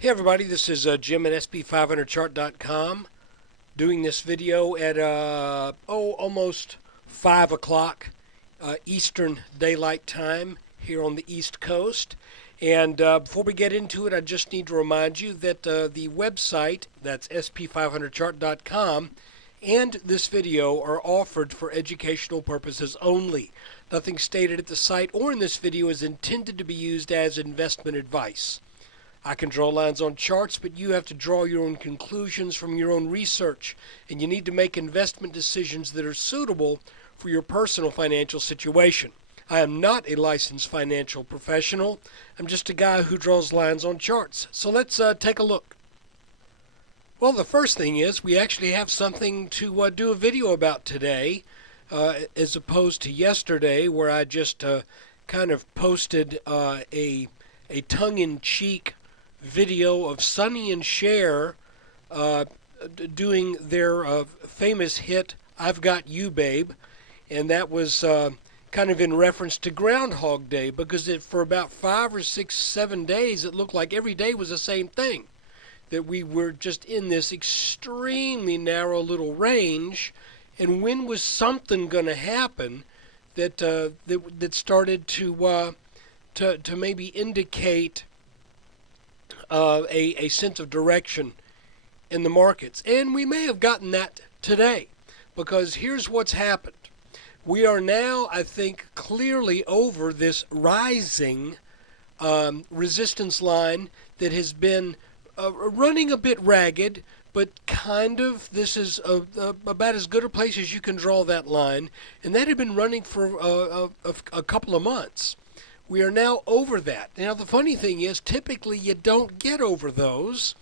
Hey everybody, this is Jim at SP500chart.com doing this video at almost 5 o'clock Eastern Daylight Time here on the East Coast. And before we get into it, I just need to remind you that the website, that's SP500chart.com, and this video are offered for educational purposes only. Nothing stated at the site or in this video is intended to be used as investment advice. I can draw lines on charts, but you have to draw your own conclusions from your own research, and you need to make investment decisions that are suitable for your personal financial situation. I am not a licensed financial professional. I'm just a guy who draws lines on charts. So let's take a look. Well, the first thing is we actually have something to do a video about today, as opposed to yesterday where I just kind of posted a tongue-in-cheek video of Sonny and Cher doing their famous hit, I've Got You, Babe. And that was kind of in reference to Groundhog Day, because for about 5 or 6, 7 days, it looked like every day was the same thing. That we were just in this extremely narrow little range, and when was something going to happen that started to maybe indicate a sense of direction in the markets? And we may have gotten that today, because here's what's happened. We are now, I think, clearly over this rising resistance line that has been running a bit ragged, but kind of, this is about as good a place as you can draw that line, and that had been running for a couple of months. We are now over that. Now, the funny thing is, typically you don't get over those.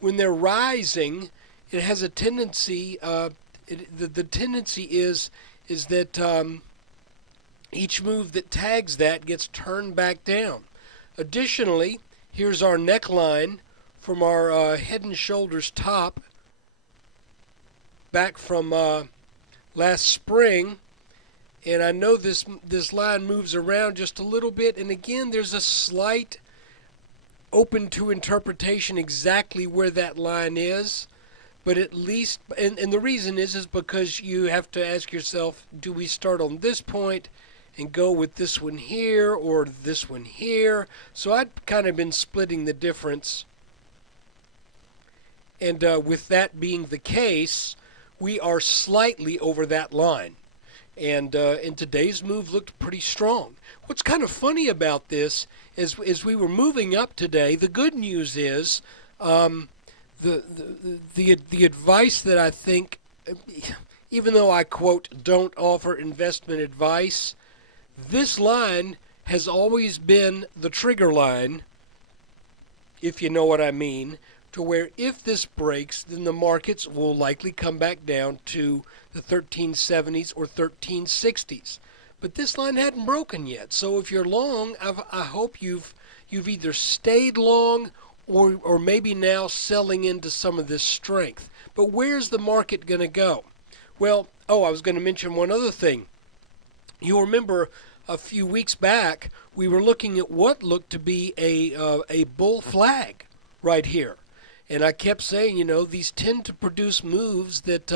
When they're rising, it has a tendency, the tendency is that each move that tags that gets turned back down. Additionally, here's our neckline from our head and shoulders top back from last spring. And I know this line moves around just a little bit, and again, there's a slight open to interpretation exactly where that line is, but at least, and the reason is because you have to ask yourself, do we start on this point and go with this one here or this one here? So I've kind of been splitting the difference, and with that being the case, we are slightly over that line. And today's move looked pretty strong. What's kind of funny about this is, as we were moving up today, the good news is the advice that I think, even though I quote don't offer investment advice, this line has always been the trigger line, if you know what I mean, to where if this breaks, then the markets will likely come back down to the 1370s or 1360s. But this line hadn't broken yet. So if you're long, I hope you've either stayed long or maybe now selling into some of this strength. But where's the market going to go? Well, I was going to mention one other thing. You'll remember a few weeks back, we were looking at what looked to be a bull flag right here. And I kept saying, these tend to produce moves that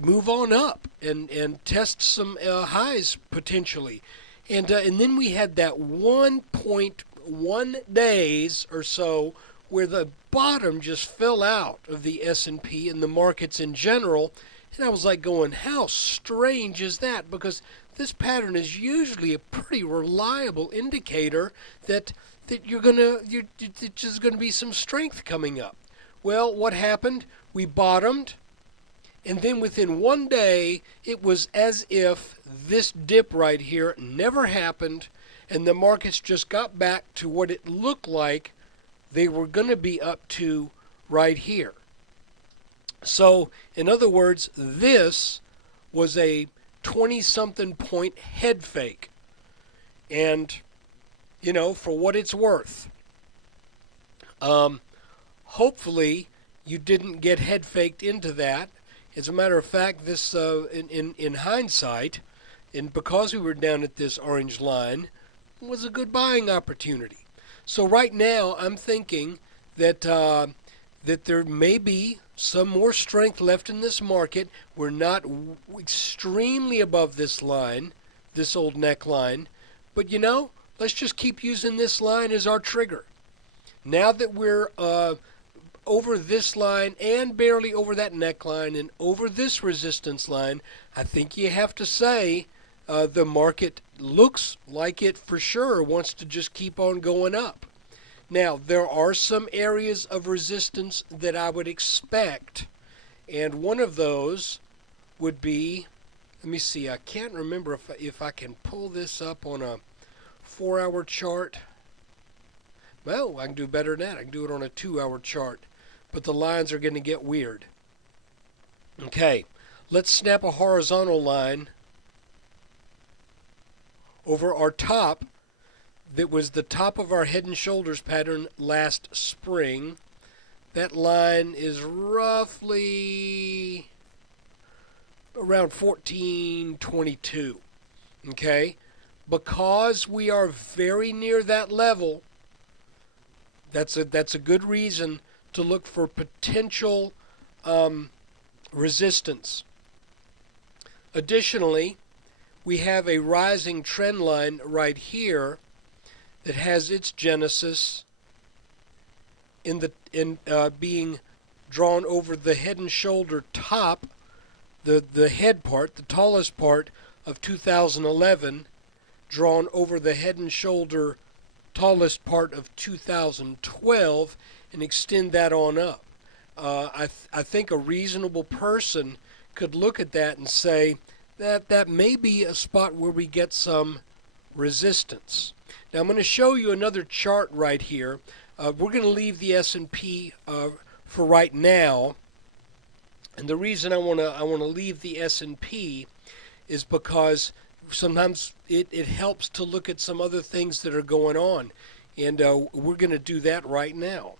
move on up and test some highs potentially. And then we had that 1.1 days or so where the bottom just fell out of the S&P and the markets in general. And I was like going, how strange is that? Because this pattern is usually a pretty reliable indicator that there's just going to be some strength coming up. Well, what happened? We bottomed, and then within 1 day, it was as if this dip right here never happened, and the markets just got back to what it looked like they were going to be up to right here. So, in other words, this was a 20-something point head fake. And for what it's worth, hopefully you didn't get head faked into that. As a matter of fact, this in hindsight, and because we were down at this orange line, was a good buying opportunity. So right now I'm thinking that there may be some more strength left in this market. We're not extremely above this line, this old neckline, but let's just keep using this line as our trigger. Now that we're over this line and barely over that neckline and over this resistance line, I think you have to say the market looks like it for sure wants to just keep on going up. Now, there are some areas of resistance that I would expect, and one of those would be, let me see, I can't remember if I can pull this up on a 4-hour chart. Well, I can do better than that. I can do it on a 2-hour chart, but the lines are going to get weird. Okay, let's snap a horizontal line over our top that was the top of our head and shoulders pattern last spring. That line is roughly around 1422. Okay, because we are very near that level, that's a good reason to look for potential resistance. Additionally, we have a rising trend line right here that has its genesis in being drawn over the head and shoulder top, the head part, the tallest part of 2011, drawn over the head and shoulder tallest part of 2012, and extend that on up. I think a reasonable person could look at that and say that may be a spot where we get some resistance. Now I'm going to show you another chart right here. We're going to leave the S&P for right now, and the reason I want to leave the S&P is because sometimes it helps to look at some other things that are going on, and we're going to do that right now.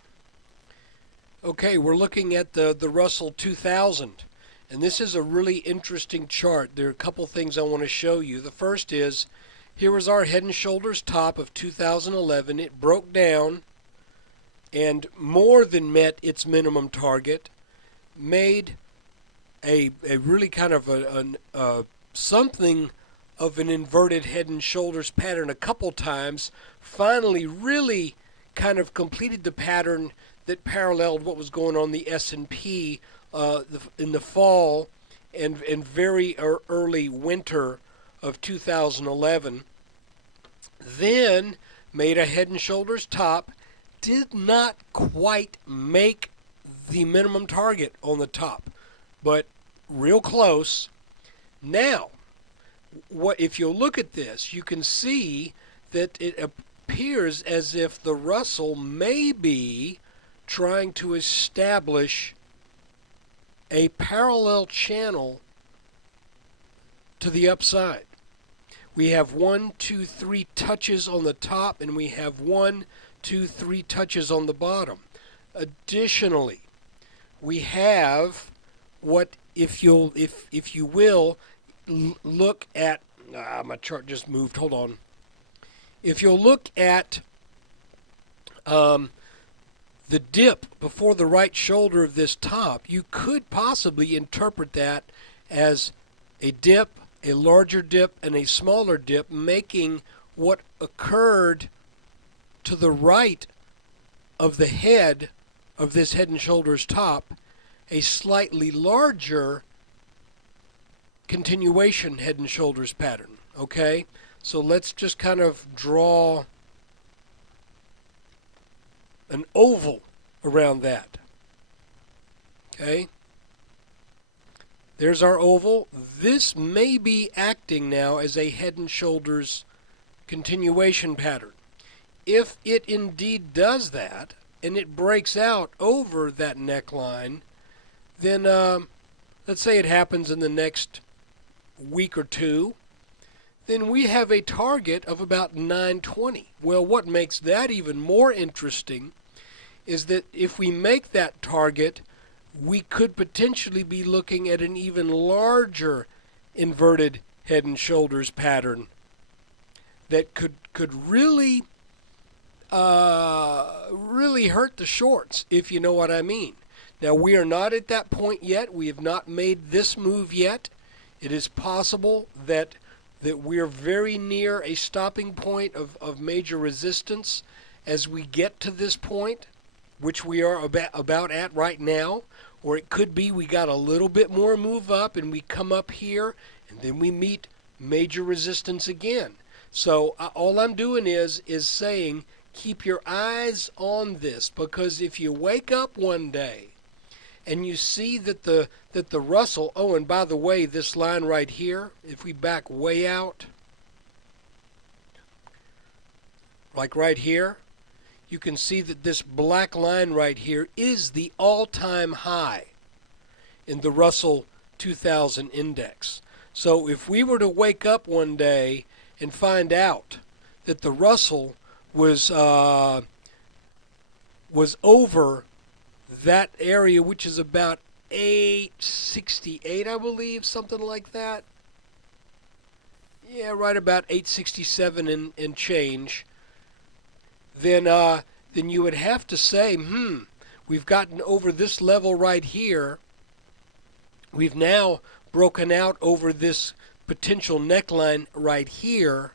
Okay, we're looking at the Russell 2000, and this is a really interesting chart. There are a couple things I want to show you. The first is, here was our head and shoulders top of 2011. It broke down and more than met its minimum target, made a really kind of something of an inverted head and shoulders pattern a couple times, finally really kind of completed the pattern that paralleled what was going on in the S&P in the fall and very early winter of 2011. Then made a head and shoulders top, did not quite make the minimum target on the top, but real close. Now, if you look at this, you can see that it appears as if the Russell may be trying to establish a parallel channel to the upside. We have 1, 2, 3 touches on the top, and we have 1, 2, 3 touches on the bottom. Additionally, we have what, if you will, look at, my chart just moved, hold on. If you'll look at the dip before the right shoulder of this top, you could possibly interpret that as a dip, a larger dip, and a smaller dip, making what occurred to the right of the head of this head and shoulders top a slightly larger continuation head and shoulders pattern. Okay, so let's just kind of draw an oval around that. Okay, there's our oval. This may be acting now as a head and shoulders continuation pattern. If it indeed does that and it breaks out over that neckline, then let's say it happens in the next week or two, then we have a target of about 920. Well, what makes that even more interesting is that if we make that target, we could potentially be looking at an even larger inverted head and shoulders pattern that could really really hurt the shorts, if you know what I mean. Now, we are not at that point yet. We have not made this move yet. It is possible that we're very near a stopping point of major resistance as we get to this point, which we are about at right now. Or it could be we got a little bit more move up and we come up here and then we meet major resistance again. So all I'm doing is saying keep your eyes on this, because if you wake up one day and you see that the Russell, oh, and by the way, this line right here, if we back way out, like right here, you can see that this black line right here is the all-time high in the Russell 2000 index. So if we were to wake up one day and find out that the Russell was over that area, which is about 868, I believe, something like that. Yeah, right about 867 and change. Then you would have to say, we've gotten over this level right here. We've now broken out over this potential neckline right here.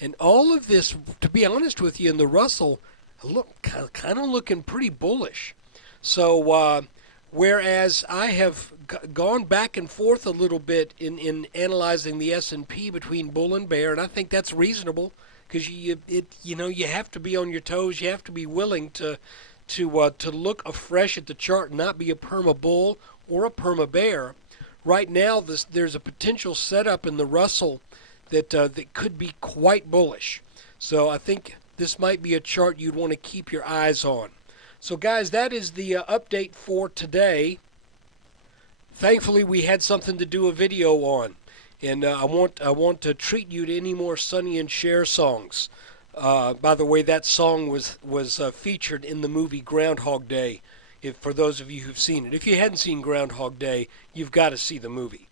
And all of this, to be honest with you, in the Russell, look kind of looking pretty bullish. So whereas I have gone back and forth a little bit in analyzing the S&P between bull and bear, and I think that's reasonable, because you have to be on your toes. You have to be willing to look afresh at the chart and not be a perma bull or a perma bear. Right now, there's a potential setup in the Russell that could be quite bullish. So I think this might be a chart you'd want to keep your eyes on. So guys, that is the update for today. Thankfully, we had something to do a video on, and I want to treat you to any more Sonny and Cher songs. By the way, that song was featured in the movie Groundhog Day. For those of you who've seen it, if you hadn't seen Groundhog Day, you've got to see the movie.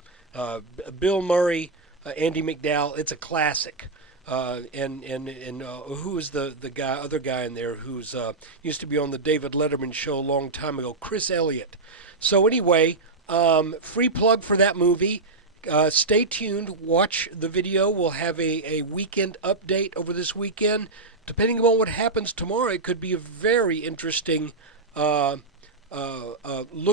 Bill Murray, Andy McDowell, it's a classic. And who is the other guy in there who's used to be on the David Letterman show a long time ago? Chris Elliott. So anyway, free plug for that movie. Stay tuned. Watch the video. We'll have a weekend update over this weekend. Depending on what happens tomorrow, it could be a very interesting look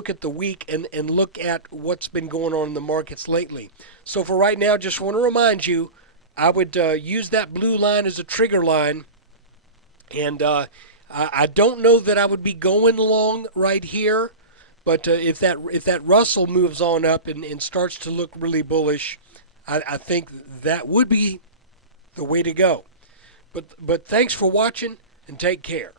at the week and look at what's been going on in the markets lately. So for right now, just want to remind you, I would use that blue line as a trigger line, and I don't know that I would be going long right here, but if that Russell moves on up and starts to look really bullish, I think that would be the way to go. But thanks for watching, and take care.